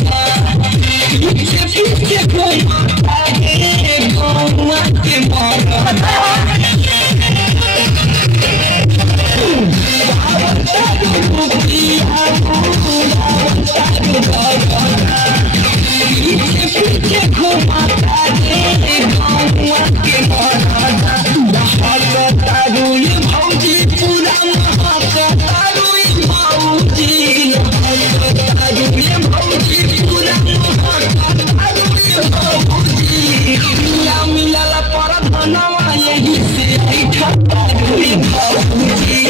पीछे पीछे घुमाता रे गौवा के मरदा पीछे घुमाता रे गौवा के मरदा तारू ये भौजी पूरा तारू ये भौजी तारू ये भौजी पूरा तारू ये भौजी मिला पर धनवा यही से तारू ये भौजी